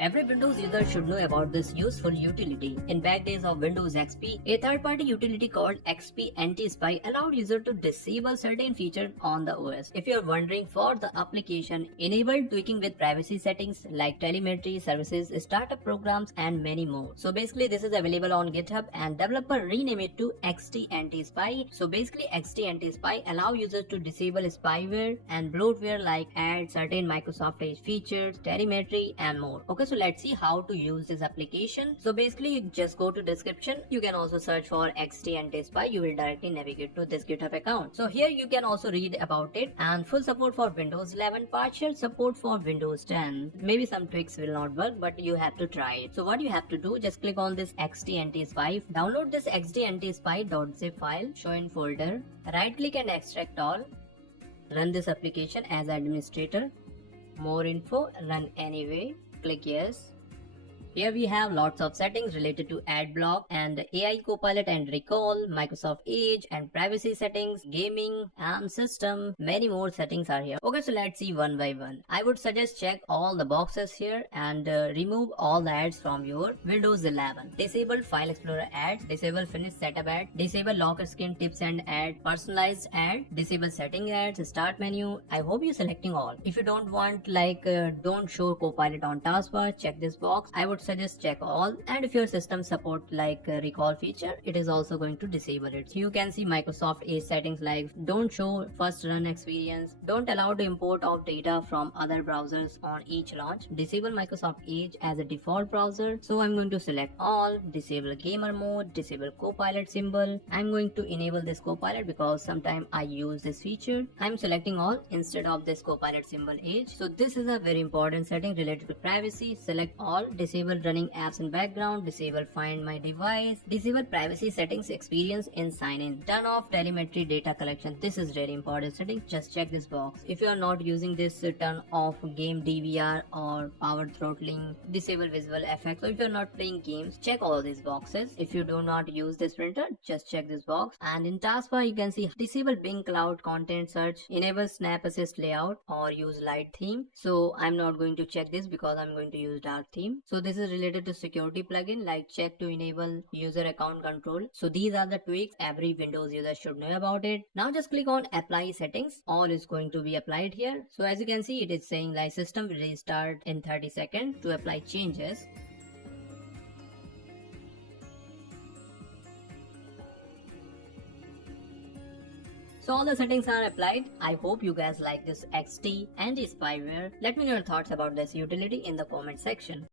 Every Windows user should know about this useful utility. In back days of Windows XP, a third-party utility called XP Anti-Spy allowed users to disable certain features on the OS. If you're wondering for the application, enable tweaking with privacy settings like telemetry services, startup programs, and many more. So basically, this is available on GitHub, and developer rename it to XT Anti-Spy. So basically, XT Anti-Spy allow users to disable spyware and bloatware like add certain Microsoft Edge features, telemetry, and more. Okay, so let's see how to use this application. So basically, you just go to description. You can also search for XT Anti-Spy. You will directly navigate to this GitHub account. So here you can also read about it, and full support for Windows 11, partial support for Windows 10. Maybe some tweaks will not work, but you have to try it. So what you have to do, just click on this XT Anti-Spy. Download this xtantispy.zip file, show in folder. Right click and extract all. Run this application as administrator. More info, run anyway. Click yes. Here we have lots of settings related to AdBlock and AI Copilot and Recall, Microsoft Edge and privacy settings, gaming and system. Many more settings are here. Okay, so let's see one by one. I would suggest check all the boxes here and remove all the ads from your Windows 11. Disable File Explorer ads, disable Finish Setup ad, disable Lock Screen Tips and Ad, Personalized ad, disable Setting ads, Start menu. I hope you're selecting all. If you don't want don't show Copilot on taskbar, check this box. I would suggest check all, and if your system support recall feature, it is also going to disable it. So you can see Microsoft Edge settings like don't show first run experience, don't allow to import of data from other browsers on each launch, disable Microsoft Edge as a default browser. So I'm going to select all, disable gamer mode, disable Copilot symbol. I'm going to enable this Copilot because sometimes I use this feature. I'm selecting all instead of this Copilot symbol Edge. So this is a very important setting related to privacy. Select all, disable running apps in background, disable find my device, disable privacy settings experience in sign in, turn off telemetry data collection. This is very important setting. Just check this box. If you are not using this, turn off game DVR or power throttling, disable visual effects. So if you're not playing games, check all these boxes. If you do not use this printer, just check this box. And in taskbar you can see disable Bing Cloud content search, enable Snap Assist layout or use light theme. So I'm not going to check this because I'm going to use dark theme. So this is related to security plugin like check to enable user account control. So these are the tweaks every Windows user should know about it. Now just click on apply settings. All is going to be applied here. So as you can see, it is saying like system will restart in 30 seconds to apply changes. So all the settings are applied. I hope you guys like this XT Anti-Spyware. Let me know your thoughts about this utility in the comment section.